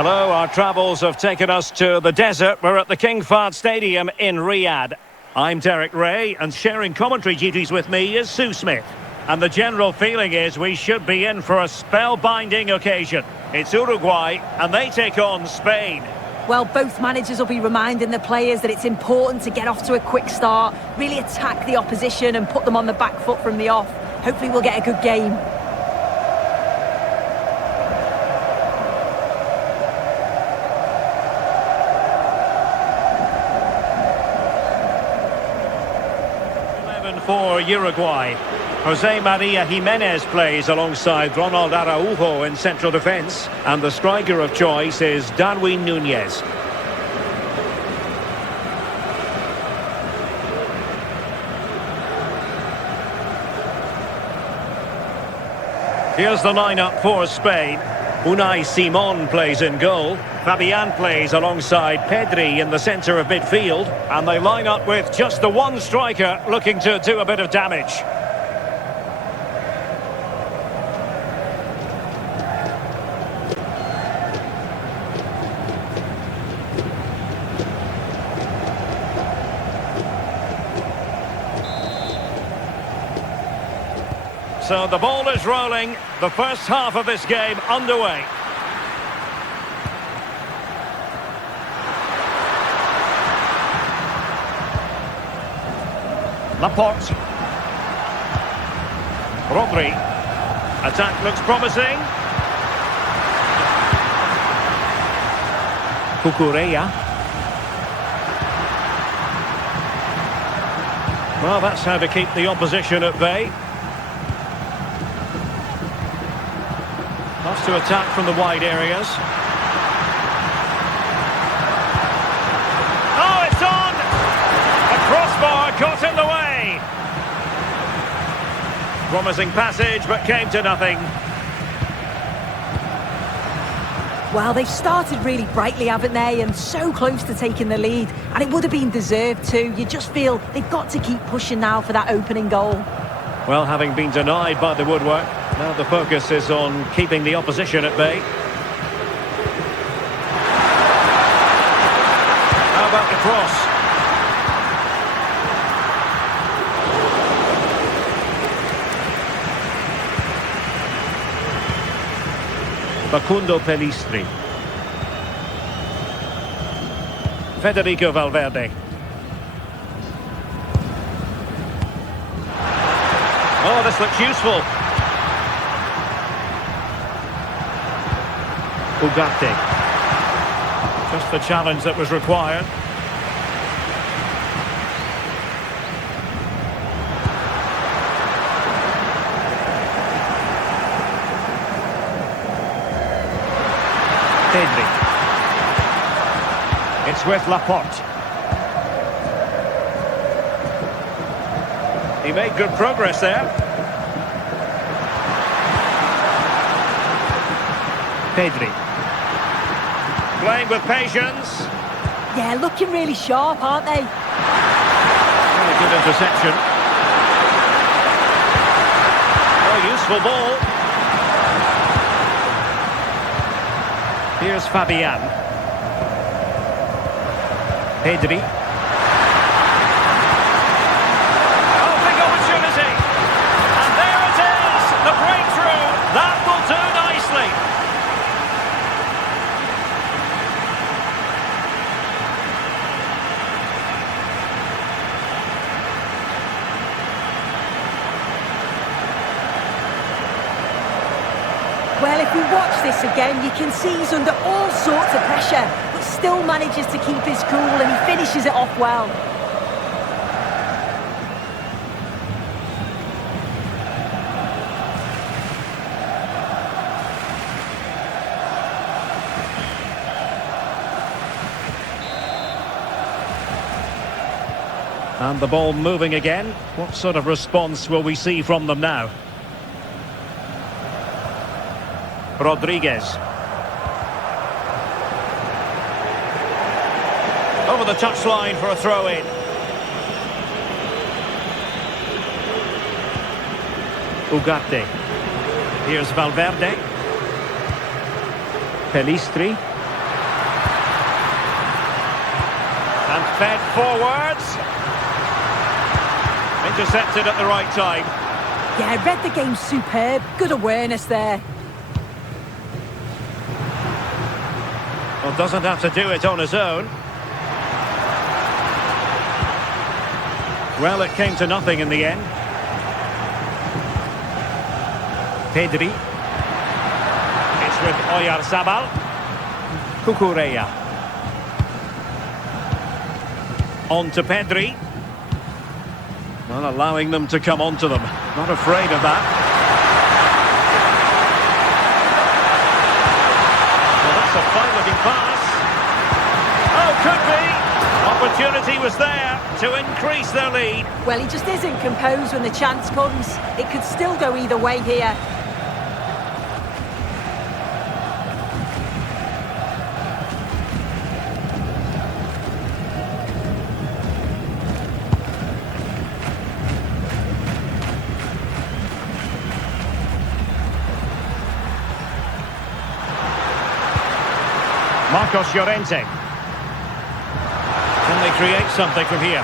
Hello, our travels have taken us to the desert. We're at the King Fahd Stadium in Riyadh. I'm Derek Ray, and sharing commentary duties with me is Sue Smith. And the general feeling is we should be in for a spellbinding occasion. It's Uruguay, and they take on Spain. Well, both managers will be reminding the players that it's important to get off to a quick start, really attack the opposition and put them on the back foot from the off. Hopefully we'll get a good game. For Uruguay, Jose Maria Jimenez plays alongside Ronald Araujo in central defence, and the striker of choice is Darwin Núñez. Here's the lineup for Spain. Unai Simon plays in goal. Fabian plays alongside Pedri in the centre of midfield. And they line up with just the one striker looking to do a bit of damage. So the ball is rolling. The first half of this game underway. Laporte. Rodri. Attack looks promising. Cucurella. Well, that's how to keep the opposition at bay. Loves to attack from the wide areas. Oh, it's on! A crossbar caught in the way. Promising passage, but came to nothing. Well, they've started really brightly, haven't they? And so close to taking the lead. And it would have been deserved too. You just feel they've got to keep pushing now for that opening goal. Well, having been denied by the woodwork, now the focus is on keeping the opposition at bay. How about the cross? Facundo Pelistri. Federico Valverde. Oh, this looks useful. Ugarte. Just the challenge that was required. Pedri. It's with Laporte. He made good progress there. Pedri. Playing with patience. Yeah, looking really sharp, aren't they? Really good interception. Oh, useful ball. Here's Fabian. Pedri. Oh, big opportunity. And there it is, the breakthrough. That will do nicely. Well, if you watch this again, you can see he's under all sorts of pressure, but still manages to keep his cool and he finishes it off well. And the ball moving again. What sort of response will we see from them now? Rodriguez. Over the touchline for a throw-in. Ugarte. Here's Valverde. Pelistri. Fed forwards. Intercepted at the right time. Yeah, read the game superb. Good awareness there. Well, doesn't have to do it on his own. Well, it came to nothing in the end. Pedri. It's with Oyarzabal. Cucurella. On to Pedri. Well, allowing them to come onto them. Not afraid of that. Well, that's a fine-looking pass. Oh, could be. Opportunity was there to increase their lead. Well, he just isn't composed when the chance comes. It could still go either way here. Marcos Llorente. Can they create something from here?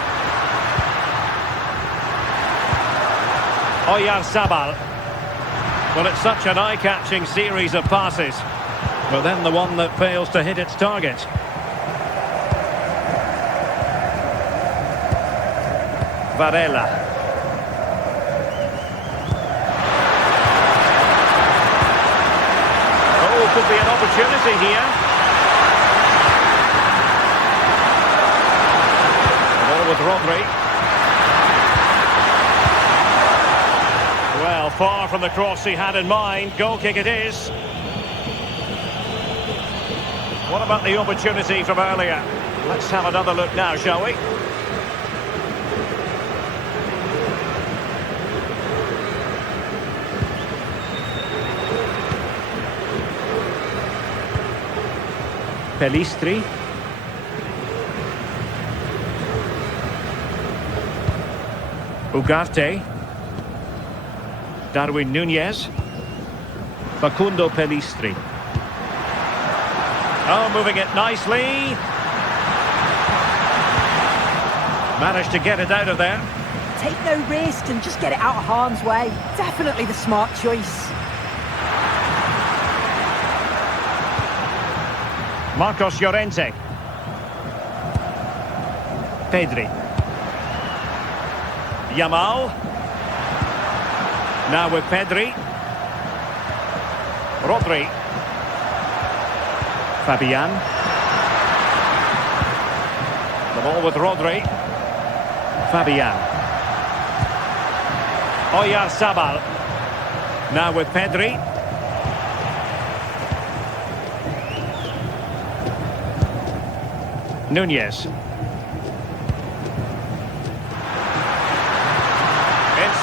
Oyarzabal. Well, it's such an eye-catching series of passes. But then the one that fails to hit its target. Varela. Oh, could be an opportunity here. With Rodri. Well, far from the cross he had in mind. Goal kick it is. What about the opportunity from earlier? Let's have another look now, shall we? Pelistri. Ugarte. Darwin Núñez. Facundo Pelistri. Oh, moving it nicely. Managed to get it out of there. Take no risk and just get it out of harm's way. Definitely the smart choice. Marcos Llorente. Pedri. Yamal. Now with Pedri. Rodri. Fabian. The ball with Rodri. Fabian. Oyarzabal. Now with Pedri. Núñez.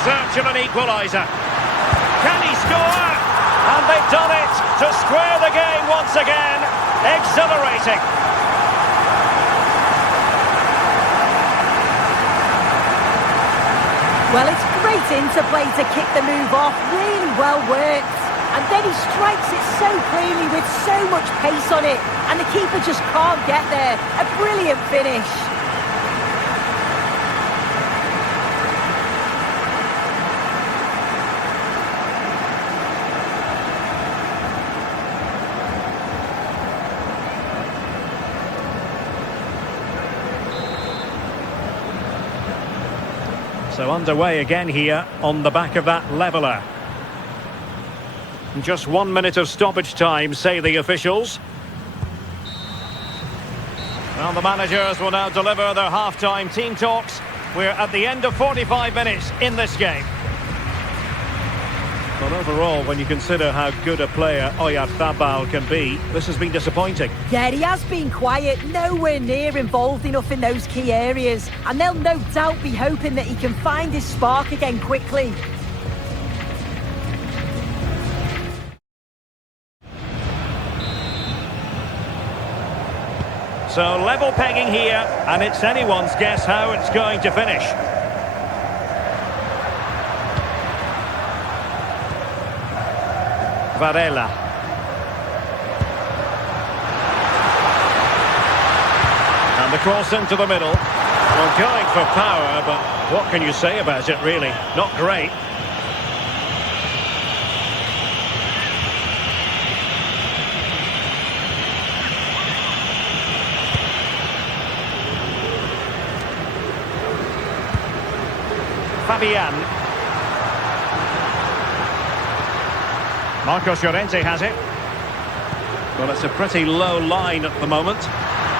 Search of an equaliser. Can he score? And they've done it to square the game once again. Exhilarating. Well, it's great interplay to kick the move off. Really well worked. And then he strikes it so cleanly with so much pace on it. And the keeper just can't get there. A brilliant finish. So underway again here on the back of that leveller. Just 1 minute of stoppage time, say the officials. Well, the managers will now deliver their half-time team talks. We're at the end of 45 minutes in this game. But overall, when you consider how good a player Oyarzabal can be, this has been disappointing. Yeah, he has been quiet, nowhere near involved enough in those key areas. And they'll no doubt be hoping that he can find his spark again quickly. So level pegging here, and it's anyone's guess how it's going to finish. Varela. And And the cross into the middle. Well, going for power, but what can you say about it, really? Not great. Fabian. Marcos Llorente has it. Well, it's a pretty low line at the moment.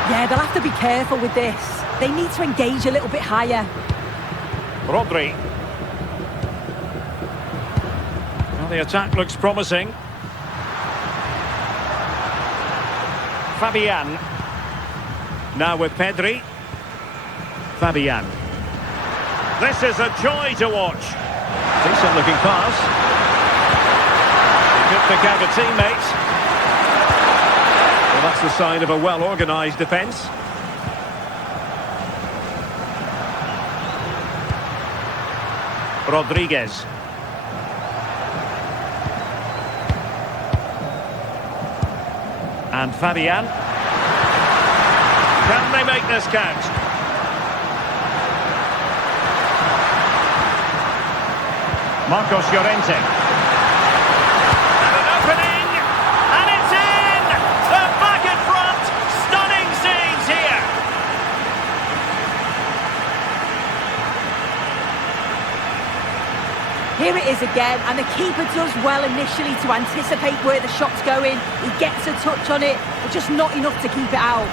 Yeah, they'll have to be careful with this. They need to engage a little bit higher. Rodri. Well, the attack looks promising. Fabian. Now with Pedri. Fabian. This is a joy to watch. Decent looking pass. He could pick out a teammate. Well, that's the sign of a well-organised defence. Rodriguez. And Fabian. Can they make this count? Marcos Llorente. And an opening! And it's in! They're back in front! Stunning scenes here! Here it is again, and the keeper does well initially to anticipate where the shot's going. He gets a touch on it, but just not enough to keep it out.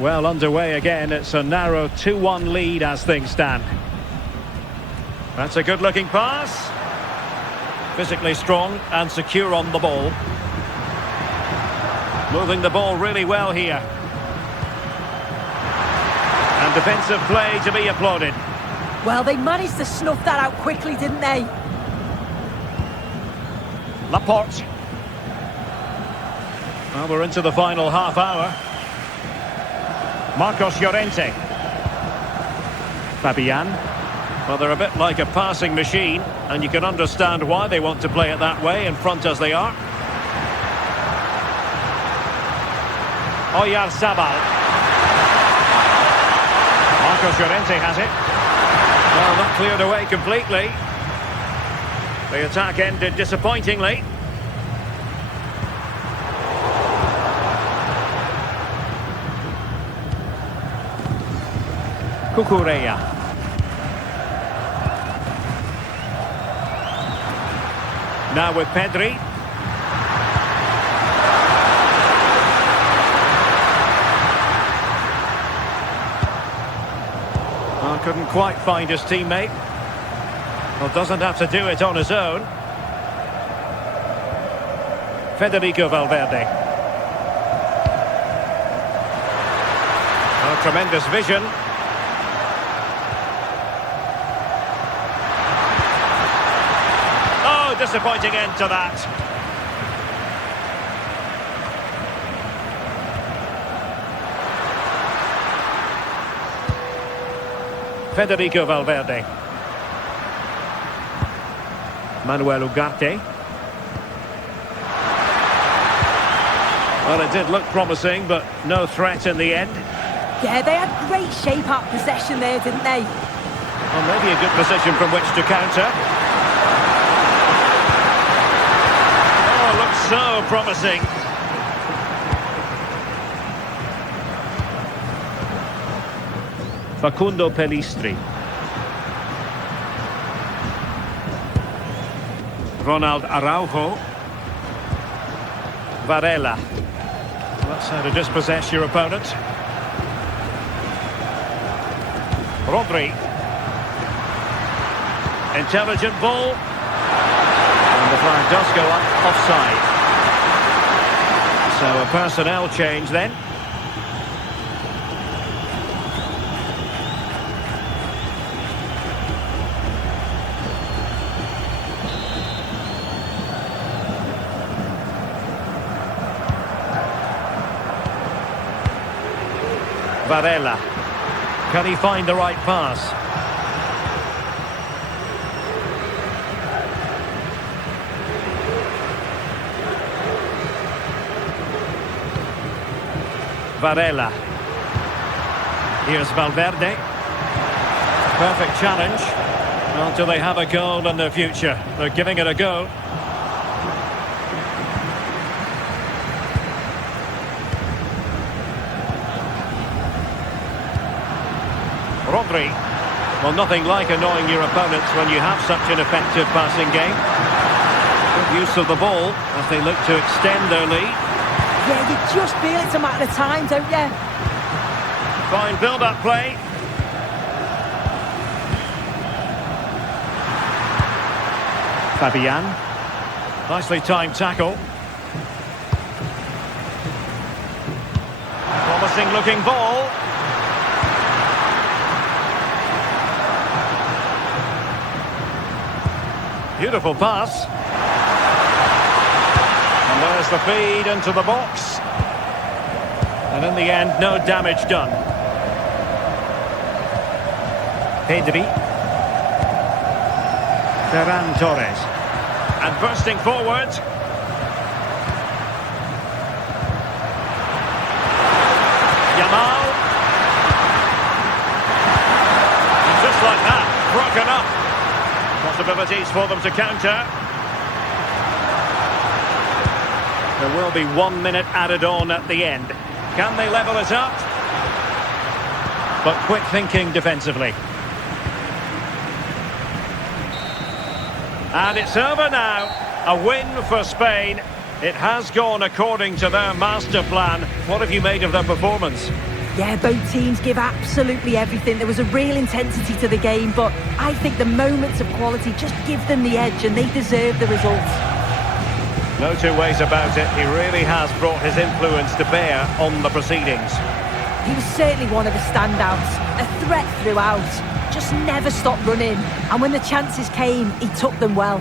Well, underway again. It's a narrow 2-1 lead as things stand. That's a good-looking pass. Physically strong and secure on the ball. Moving the ball really well here. And defensive play to be applauded. Well, they managed to snuff that out quickly, didn't they? Laporte. Well, we're into the final half hour. Marcos Llorente. Fabian. Well, they're a bit like a passing machine, and you can understand why they want to play it that way, in front as they are. Oyarzabal. Marcos Llorente has it. Well, not cleared away completely. The attack ended disappointingly. Cucurella. Now with Pedri. Well, couldn't quite find his teammate. Well, doesn't have to do it on his own. Federico Valverde. Oh, tremendous vision. Disappointing end to that. Federico Valverde. Manuel Ugarte. Well, it did look promising, but no threat in the end. Yeah, they had great shape up possession there, didn't they? Well, maybe a good position from which to counter. So promising. Facundo Pellistri. Ronald Araujo. Varela. Well, that's how to dispossess your opponent. Rodri. Intelligent ball. And the flag does go up offside. So a personnel change then. Varela. Can he find the right pass? Varela. Here's Valverde. Perfect challenge. Well, do they have a goal in their future? They're giving it a go. Rodri. Well, nothing like annoying your opponents when you have such an effective passing game. Good use of the ball as they look to extend their lead. Yeah, you just feel it's a matter of time, don't you? Fine build-up play. Fabian. Nicely timed tackle. Promising looking ball. Beautiful pass. And there's the feed into the box. And in the end, no damage done. Pedri. Ferran Torres. And bursting forward. Yamal. And just like that, broken up. Possibilities for them to counter. There will be 1 minute added on at the end. Can they level it up? But quick thinking defensively. And it's over now. A win for Spain. It has gone according to their master plan. What have you made of their performance? Yeah, both teams give absolutely everything. There was a real intensity to the game, but I think the moments of quality just give them the edge and they deserve the results. No two ways about it. He really has brought his influence to bear on the proceedings. He was certainly one of the standouts. A threat throughout. Just never stopped running. And when the chances came, he took them well.